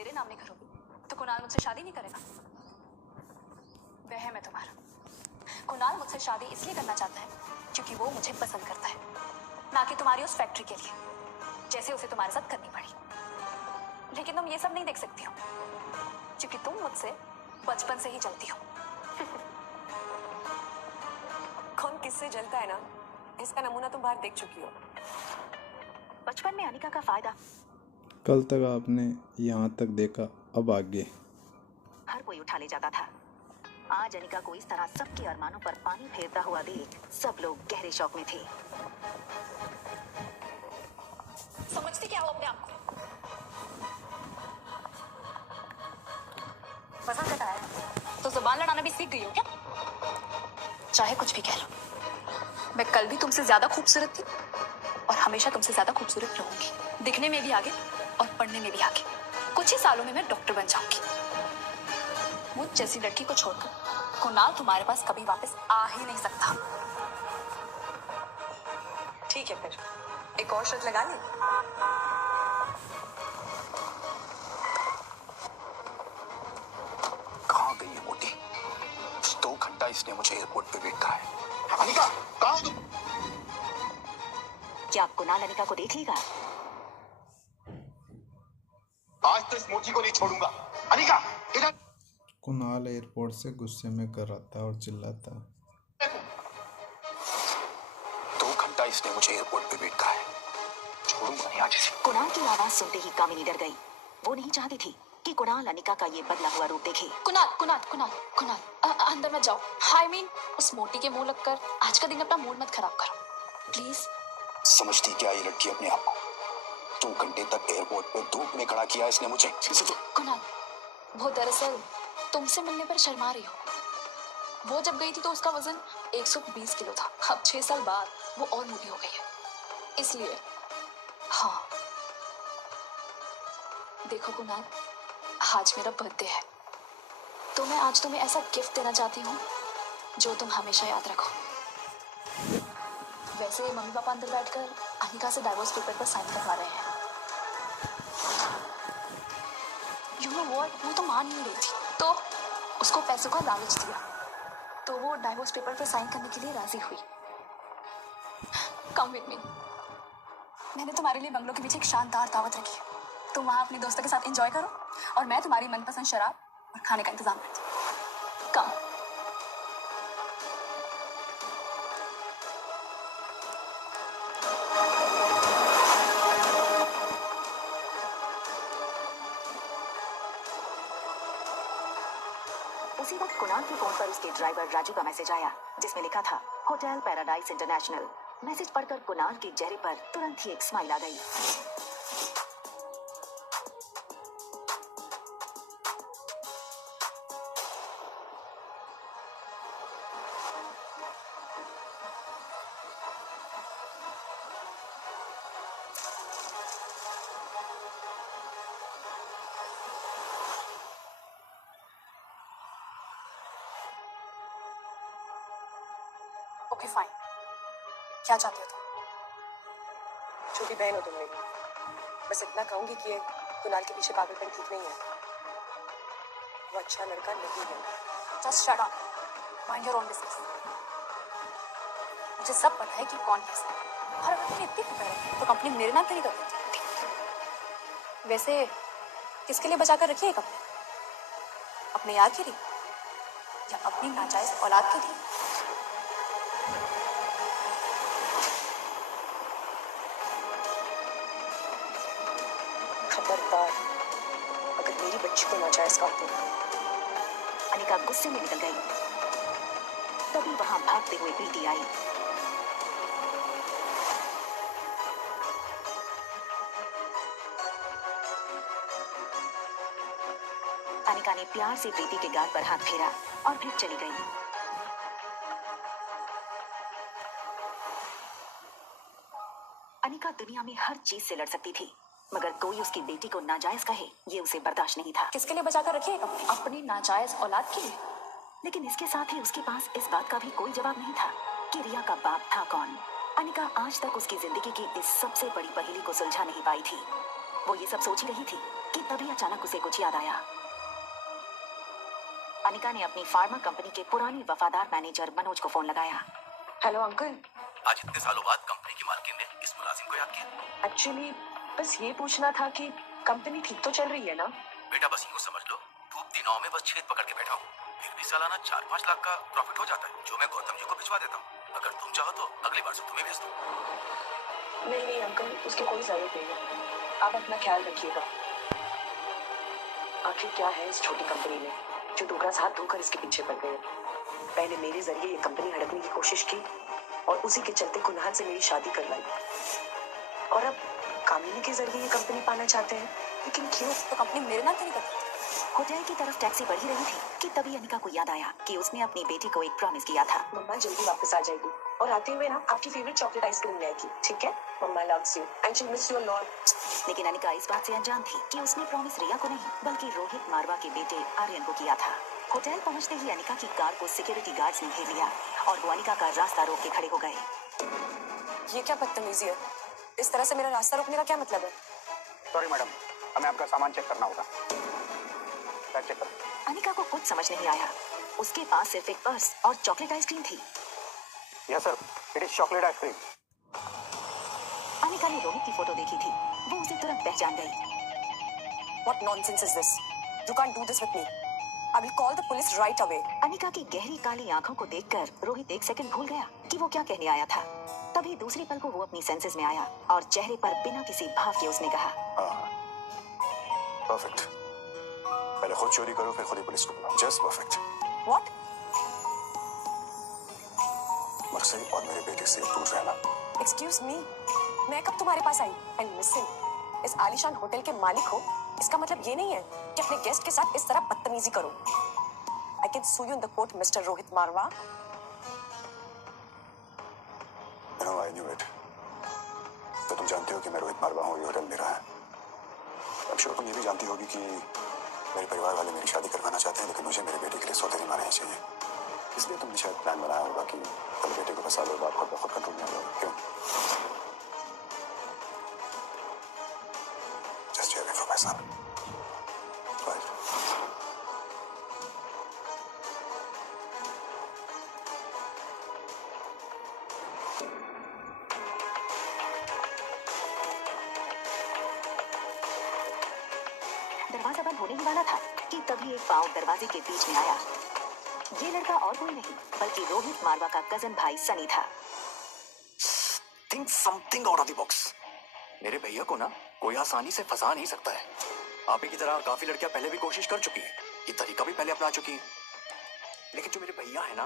मेरे नाम नहीं करोगी तो कुणाल मुझसे शादी नहीं करेगा। वह मैं तुम्हारा। कुणाल मुझसे शादी इसलिए करना चाहता है क्योंकि वो मुझे पसंद करता है, ना कि तुम्हारी उस फैक्ट्री के लिए जैसे उसे तुम्हारे साथ करनी पड़ी। लेकिन तुम ये सब नहीं देख सकती हो क्योंकि तुम मुझसे बचपन से ही जलती हो। कौन किससे जलता है ना, इसका नमूना तुम बाहर देख चुकी हो। बचपन में अनिका का फायदा कल तक आपने यहाँ तक देखा, अब आगे हर कोई उठा ले जाता था। आज अनिका को इस तरह सबके अरमानों पर पानी फेरता हुआ देख सब लोग गहरे शौक में थे। समझती क्या हो अपने आप को? पसंद करता है तो जुबान लड़ाना भी सीख गई हो क्या? चाहे कुछ भी कह लो, मैं कल भी तुमसे ज्यादा खूबसूरत थी और हमेशा तुमसे ज्यादा खूबसूरत रहूंगी। दिखने में भी आगे और पढ़ने में भी आगे। कुछ ही सालों में मैं डॉक्टर बन जाऊंगी। मुझ जैसी लड़की को छोड़कर कुणाल तुम्हारे पास कभी वापस आ ही नहीं सकता। ठीक है, फिर एक और शर्त लगा ली। कहाँ गई है मोटी? 2 घंटा इसने मुझे एयरपोर्ट पे बैठा है। अनिका, कहाँ हो तुम? क्या कुणाल अनिका को देख लेगा? आज तो इस मोची को नहीं छोड़ूंगा। अनिका, इधर। कुणाल एयरपोर्ट से गुस्से में कराता और चिल्लाता। 2 घंटा इसने मुझे एयरपोर्ट पे बैठा है, छोड़ूंगा नहीं आज इसे। कुणाल की आवाज सुनते ही कामिनी डर गई। वो नहीं चाहती थी कि कुणाल अनिका का ये बदला हुआ रूप देखे। कुणाल कुणाल कुणाल कुणाल अंदर मत जाओ। आई मीन उस मोटी के मुंह लगकर आज का दिन अपना मूड मत खराब करो प्लीज। समझती क्या ये लड़की अपने आप को? 2 घंटे तक एयरपोर्ट पे धूप में खड़ा किया इसने मुझे। कुणाल, वो दरअसल तुमसे मिलने पर शर्मा रही हो। वो जब गई थी तो उसका वजन 120 किलो था। अब 6 साल बाद वो और मोटी हो गई है, इसलिए। हाँ देखो कुणाल, आज मेरा बर्थडे है तो मैं आज तुम्हें ऐसा गिफ्ट देना चाहती हूँ जो तुम हमेशा याद रखो। वैसे मम्मी पापा अंदर बैठकर अनिका से डाइवोर्स पेपर पर साइन करवा रहे हैं। यू नो व्हाट, वो तो मान नहीं रही थी तो उसको पैसों का लालच दिया तो वो डाइवोर्स पेपर पर साइन करने के लिए राजी हुई। Come with me. मैंने तुम्हारे लिए बंगलों के पीछे एक शानदार दावत रखी है। तुम वहाँ अपने दोस्तों के साथ एंजॉय करो और मैं तुम्हारी मनपसंद शराब और खाने का इंतजाम करती हूँ। कम। उसी वक्त कुणाल के फोन पर उसके ड्राइवर राजू का मैसेज आया जिसमें लिखा था होटल पैराडाइज इंटरनेशनल। मैसेज पढ़कर कुणाल के चेहरे पर तुरंत ही एक स्माइल आ गई। ओके फाइन, क्या चाहते हो तुम? छोटी बहन हो तुम मेरी। बस इतना कहूंगी कि ये कुणाल के पीछे पागलपन ठीक नहीं है। वो अच्छा लड़का नहीं है। Just shut up, mind your own business. मुझे सब पता है कि कौन कैसा है और अगर तुम्हें इतनी फिक्र है तो कंपनी मेरे नाम तेरी कर देती। वैसे किसके लिए बचा कर रखी है कंपनी? अपने यार के लिए या अपनी नाजायज औलाद के लिए? खबरदार, अगर मेरी बच्ची को नाजायज कहा तो। अनिका गुस्से में निकल गई। तभी वहां भागते हुए प्रीति आई। अनिका ने प्यार से प्रीति के गाल पर हाथ फेरा और फिर चली गई। अनिका दुनिया में हर चीज से लड़ सकती थी मगर कोई उसकी बेटी को नाजायज कहे ये उसे बर्दाश्त नहीं था। किसके लिए बचा कर रखी है कंपनी? अपनी नाजायज औलाद के लिए। लेकिन इसके साथ ही उसके पास इस बात का भी कोई जवाब नहीं था कि रिया का बाप था कौन। अनिका आज तक उसकी जिंदगी की इस सबसे बड़ी पहेली को सुलझा नहीं पाई थी। वो ये सब सोच ही रही थी कि तभी अचानक उसे कुछ याद आया। अनिका ने अपनी फार्मा कंपनी के पुराने वफादार मैनेजर मनोज को फोन लगाया। हेलो अंकल, आज इतने सालों बाद कंपनी की मालकिन ने इस मुलाजिम को याद किया। एक्चुअली बस ये पूछना था कि कंपनी ठीक तो चल रही है ना? बेटा बस यूं समझ लो, डूबती नाव में बस छेद पकड़ के बैठा हूँ। फिर भी सालाना 4-5 लाख का प्रॉफिट हो जाता है, जो मैं गौतम जी को भिजवा देता हूँ। अगर तुम चाहो तो अगली बार से तुम्हें भेज दूँ। नहीं नहीं अंकल, उसकी कोई जरूरत नहीं है। आप अपना ख्याल रखिएगा। आखिर क्या है इस छोटी कंपनी में जो दोगरा हाथ धोकर इसके पीछे पड़ गए? पहले मेरे जरिए ये कंपनी हड़पने की कोशिश की और उसी के चलते कुनाल से मेरी शादी करवाई, और अब कामिनी के जरिए ये कंपनी पाना चाहते हैं। लेकिन क्यों? तो कंपनी मेरे नाम नहीं करती। होटल की तरफ टैक्सी बढ़ ही रही थी कि तभी अनिका को याद आया कि उसने अपनी बेटी को एक प्रॉमिस किया था। मम्मा जल्दी वापस आ जाएगी और आते हुए ना आपकी फेवरेट चॉकलेट आइसक्रीम ले आएगी, ठीक है? Mamma loves you and she miss you a lot. लेकिन अनिका इस बात से अनजान थी कि उसने प्रॉमिस रिया को नहीं बल्कि रोहित मारवा के बेटे आर्यन को किया था। होटल पहुंचते ही अनिका की कार को सिक्योरिटी गार्ड्स ने घेर लिया और वो अनिका का रास्ता रोक के खड़े हो गए। ये क्या बदतमीजी है? इस तरह से मेरा रास्ता रोकने का क्या मतलब है? सॉरी मैडम, हमें आपका सामान चेक करना होगा। बैग चेक करो। अनिका को कुछ समझ नहीं आया। उसके पास सिर्फ एक पर्स और चॉकलेट आइसक्रीम थी। Yes sir, it is chocolate ice cream. Anika ने रोहित की फोटो देखी थी, वो उसे तुरंत पहचान गई। What nonsense is this? You can't do this with me. I will call the police right away. Anika की गहरी काली आंखों को देखकर रोहित एक सेकंड भूल गया कि वो क्या कहने आया था। तभी दूसरी पल को वो अपनी सेंसेस में आया और चेहरे पर बिना किसी भाव के उसने कहा, परफेक्ट। पहले खुद चोरी करो, फिर खुद ही पुलिस को बुलाओ। Just perfect. What? मुझसे और मेरे बेटे से दूर रहना। Excuse me. मैं कब तुम्हारे पास आई? And listen, इस आलीशान होटल के मालिक हो, इसका मतलब ये नहीं है कि अपने गेस्ट के साथ इस तरह बदतमीजी करो। I can sue you in the court, Mr. Rohit Marwa. I knew it. तो तुम जानती हो कि मैं रोहित मारवा हूँ, ये होटल मेरा है। I'm sure तुम ये भी जानती होगी कि मेरे परिवार वाले मेरी शादी करवाना चाहते हैं, लेकिन मुझे मेरे बेटे के लिए सौतेली माँ नहीं चाहिए। इसलिए तुमने शायद प्लान बनाया होगा कि कल बेटे को फंसा लो, बाप खुद ब खुद कंट्रोल में आ जाओ। क्यों? Just hear it from my son. Right. दरवाजा बंद होने ही वाला था कि तभी एक पाँव दरवाजे के बीच में आया। ये लड़का और कोई नहीं बल्कि रोहित मारवा का कजन भाई सनी था। Think something out of the box. मेरे भैया को ना कोई आसानी से फंसा नहीं सकता है। आप ही की तरह काफी लड़कियां पहले भी कोशिश कर चुकी हैं, ये तरीका भी पहले अपना चुकी हैं। लेकिन जो मेरे भैया है ना,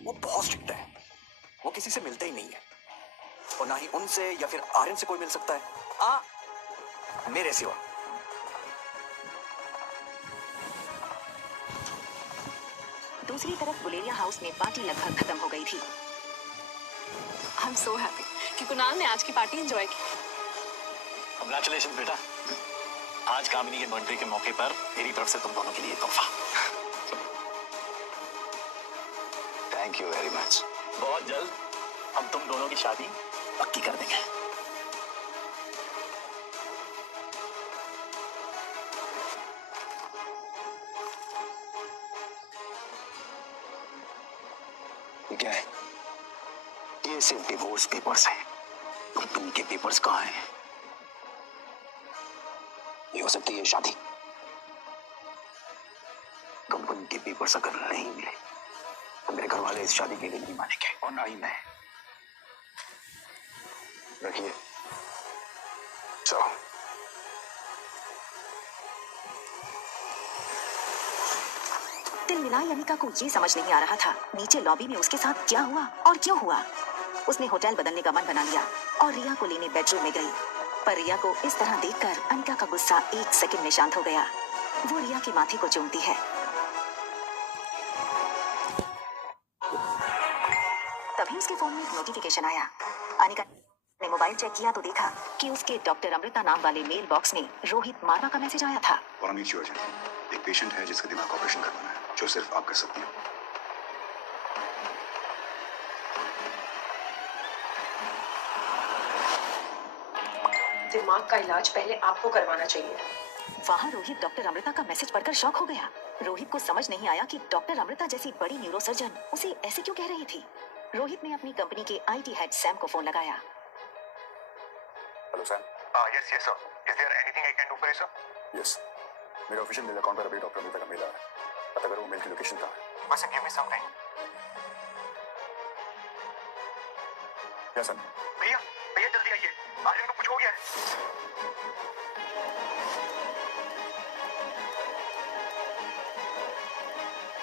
वो बहुत स्ट्रिक्ट है। वो किसी से मिलते ही नहीं है, और ना ही उनसे या फिर आर्यन से कोई मिल सकता है, मेरे सिवा। दूसरी तरफ बुलेरिया हाउस में पार्टी लगभग खत्म हो गई थी। आई एम सो हैप्पी कि कुणाल ने आज की पार्टी एंजॉय की। कांग्रेचुलेशन बेटा, आज कामिनी के बर्थडे के मौके पर मेरी तरफ से तुम दोनों के लिए तोहफा। Thank you very much. बहुत जल्द हम तुम दोनों की शादी पक्की कर देंगे। ये क्या है? ये सिर्फ डिवोर्स पेपर्स हैं। कंपनी के पेपर्स कहाँ हैं? ये हो सकती है शादी। कंपनी के पेपर्स अगर नहीं मिले तो मेरे घर वाले इस शादी के लिए नहीं मानेंगे, और ना ही मैं। रखिए, चलो। दिल मिलाई अनिका को ये समझ नहीं आ रहा था नीचे लॉबी में उसके साथ क्या हुआ और क्यों हुआ। उसने होटल बदलने का मन बना लिया और रिया को लेने बेडरूम में गई, पर रिया को इस तरह देखकर अनिका का गुस्सा एक सेकंड में शांत हो गया। वो रिया के माथे को चूमती है। तभी उसके फोन में एक नोटिफिकेशन आया। अनिका ने मोबाइल चेक किया तो देखा कि उसके डॉक्टर अमृता नाम वाले मेल बॉक्स में रोहित मारवा का मैसेज आया था। एक पेशेंट है जिसका दिमाग ऑपरेशन करवाना है, जो सिर्फ आप कर सकती हैं। दिमाग का इलाज पहले आपको करवाना चाहिए। वहाँ रोहित डॉक्टर अमृता का मैसेज पढ़कर शॉक हो गया। रोहित को समझ नहीं आया कि डॉक्टर अमृता जैसी बड़ी न्यूरोसर्जन उसे ऐसे क्यों कह रही थी। रोहित ने अपनी कंपनी के आईटी हेड सैम को फोन लगाया। Hello Sam. Yes, yes, sir. Is there anything I can do for you, sir? Yes, मेरे ऑफिशियल मेल अकाउंट पर अभी डॉक्टर अमृता का मेल आया है। पता करो वो मेल की लोकेशन कहाँ है। बस give me some time. क्या सर? भैया भैया जल्दी आइए, आर्यन को कुछ हो गया है।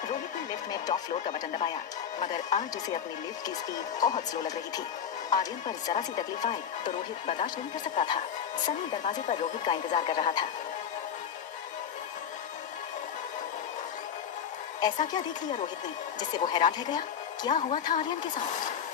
रोहित ने लिफ्ट में टॉप फ्लोर का बटन दबाया, मगर आज उसे अपनी लिफ्ट की स्पीड बहुत स्लो लग रही थी। आर्यन पर जरा सी तकलीफ आए तो रोहित बर्दाश्त नहीं कर सकता था। सनी दरवाजे पर रोहित का इंतजार कर रहा था। ऐसा क्या देख लिया रोहित ने जिससे वो हैरान रह गया? क्या हुआ था आर्यन के साथ?